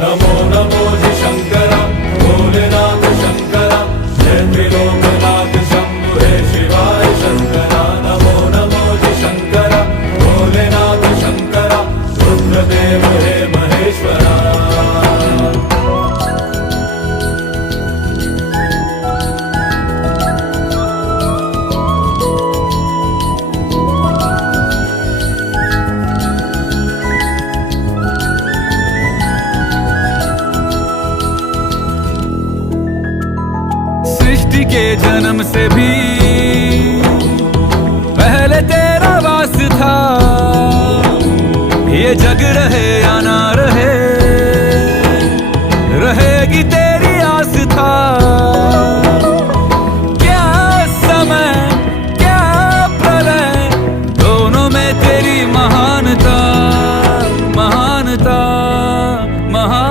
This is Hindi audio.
नमो नमो जी शंकरा भोलेनाथ शंकरा जय त्रिलोकनाथ शंभु हे शिवाय शंकरा। नमो नमो जी शंकरा भोलेनाथ शंकरा रुद्रदेव हे महेश्वरा। सृष्टि के जन्म से भी पहले तेरा वास था। ये जग रहे या ना रहे, रहेगी